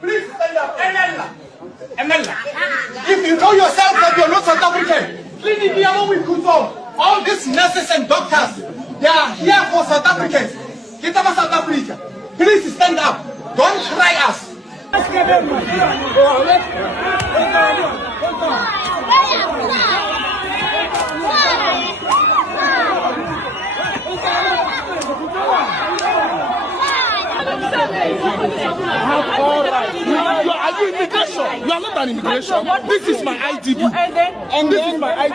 Please stand up. If you know yourself that you're not South African, all these nurses and doctors, they are here for South Africans. South Africa. Please stand up. Don't try us. Are you immigration? You are not an immigration. This is my ID book. And this is my ID.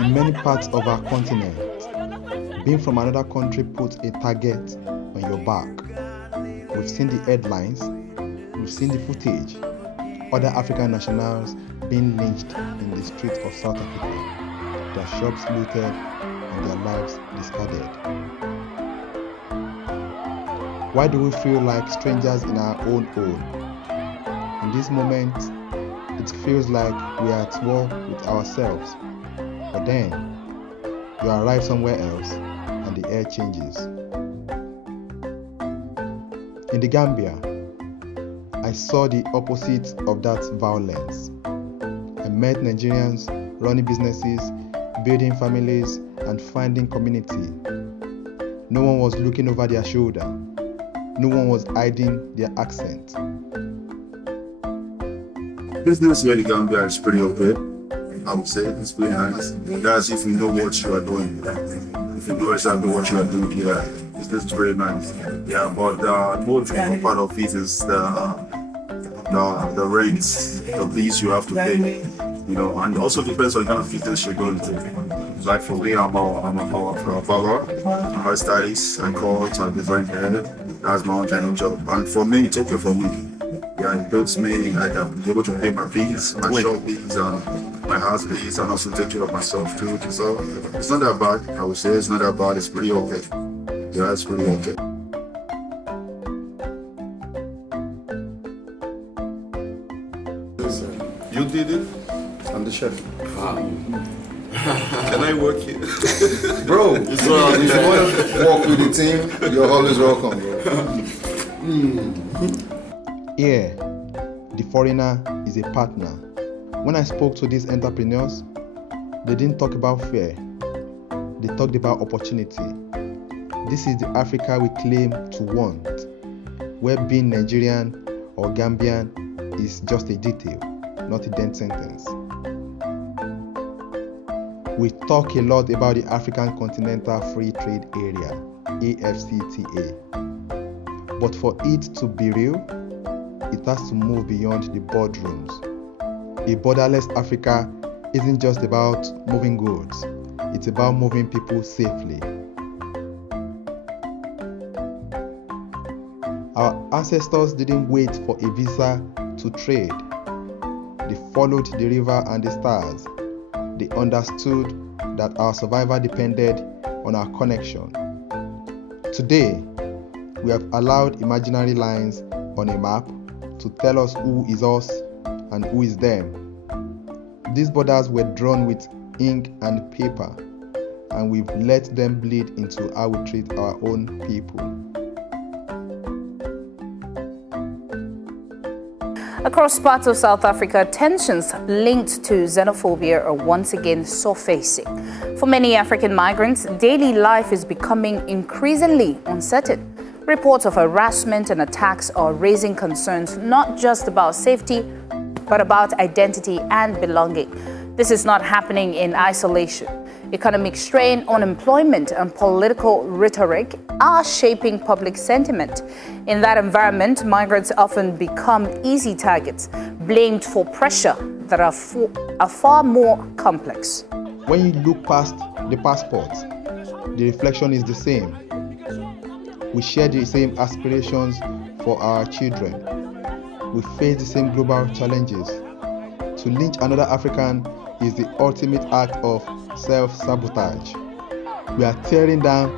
In many parts of our continent, being from another country puts a target on your back. We've seen the headlines, we've seen the footage, other African nationals being lynched in the streets of South Africa, their shops looted and their lives discarded. Why do we feel like strangers in our own home? In this moment, it feels like we are at war with ourselves. But then, you arrive somewhere else and the air changes. In the Gambia, I saw the opposite of that violence. I met Nigerians running businesses, building families, and finding community. No one was looking over their shoulder. No one was hiding their accent. Business here in Gambia is pretty okay. I would say it's pretty nice. That's if you know what you are doing. If you know exactly what you are doing here, business is very nice. Yeah, but the most important part of it is the rents, the lease you have to pay. You know, and it also depends on the kind of business you're going to. Like for me, I'm a barber. I studies, I coach, I design hair. That's my own kind of job. And for me, it's okay for me. Yeah, it builds me. I can be able to pay my bills, my shop bills, and my house bills, and also take care of myself too. So it's not that bad. I would say it's not that bad. It's pretty okay. Yeah, it's pretty okay. You did it? I'm the chef. Can I work here? Bro, if you want to work with the team, you're always welcome, bro. Here, the foreigner is a partner. When I spoke to these entrepreneurs, they didn't talk about fear. They talked about opportunity. This is the Africa we claim to want, where being Nigerian or Gambian is just a detail, not a dead sentence. We talk a lot about the African Continental Free Trade Area, AFCTA. But for it to be real, it has to move beyond the boardrooms. A borderless Africa isn't just about moving goods, it's about moving people safely. Our ancestors didn't wait for a visa to trade. They followed the river and the stars. They understood that our survival depended on our connection. Today, we have allowed imaginary lines on a map to tell us who is us and who is them. These borders were drawn with ink and paper, and we've let them bleed into how we treat our own people. Across parts of South Africa, tensions linked to xenophobia are once again surfacing. For many African migrants, daily life is becoming increasingly uncertain. Reports of harassment and attacks are raising concerns not just about safety, but about identity and belonging. This is not happening in isolation. Economic strain, unemployment, and political rhetoric are shaping public sentiment. In that environment, migrants often become easy targets, blamed for pressure that are far more complex. When you look past the passport, the reflection is the same. We share the same aspirations for our children. We face the same global challenges. To lynch another African is the ultimate act of self-sabotage. We are tearing down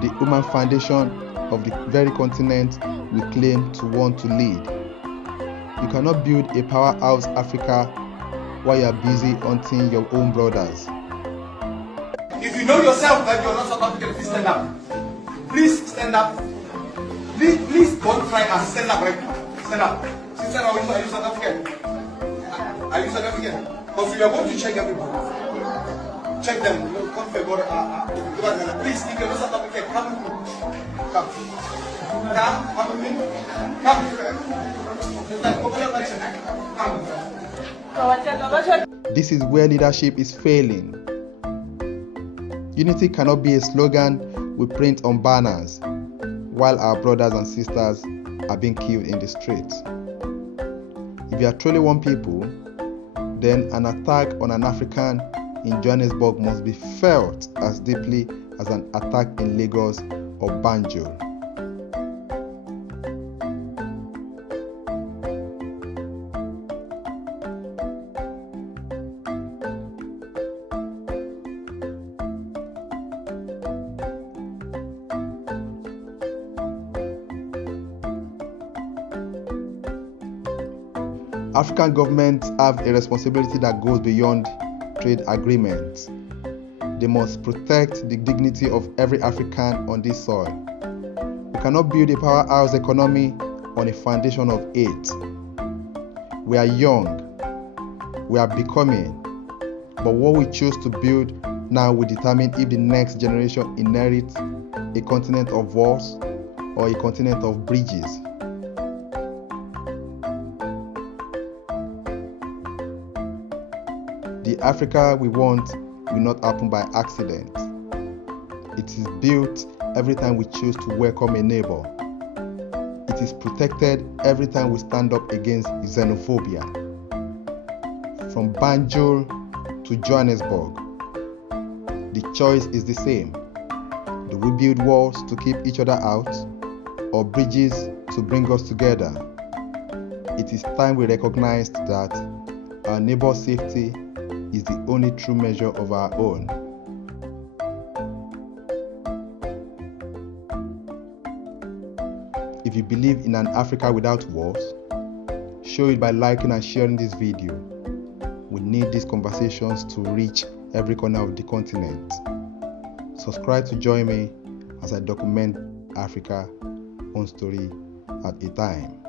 the human foundation of the very continent we claim to want to lead. You cannot build a powerhouse Africa while you are busy hunting your own brothers. If you know yourself that you're not South African, please stand up. Please stand up. Please don't try and stand up right now. Stand up. Sister, are you South African? Are you South African? Because we are going to check everybody. Check them. You come for please, if you're not South African, come with me. Come. Come with me. Come. This is where leadership is failing. Unity cannot be a slogan we print on banners while our brothers and sisters are being killed in the streets. If you are truly one people, then an attack on an African in Johannesburg must be felt as deeply as an attack in Lagos or Banjul. African governments have a responsibility that goes beyond trade agreements. They must protect the dignity of every African on this soil. We cannot build a powerhouse economy on a foundation of hate. We are young, we are becoming, but what we choose to build now will determine if the next generation inherits a continent of wars or a continent of bridges. The Africa we want will not happen by accident. It is built every time we choose to welcome a neighbor. It is protected every time we stand up against xenophobia. From Banjul to Johannesburg, the choice is the same. Do we build walls to keep each other out, or bridges to bring us together? It is time we recognized that our neighbor's safety is the only true measure of our own. If you believe in an Africa without wars, show it by liking and sharing this video. We need these conversations to reach every corner of the continent. Subscribe to join me as I document Africa one story at a time.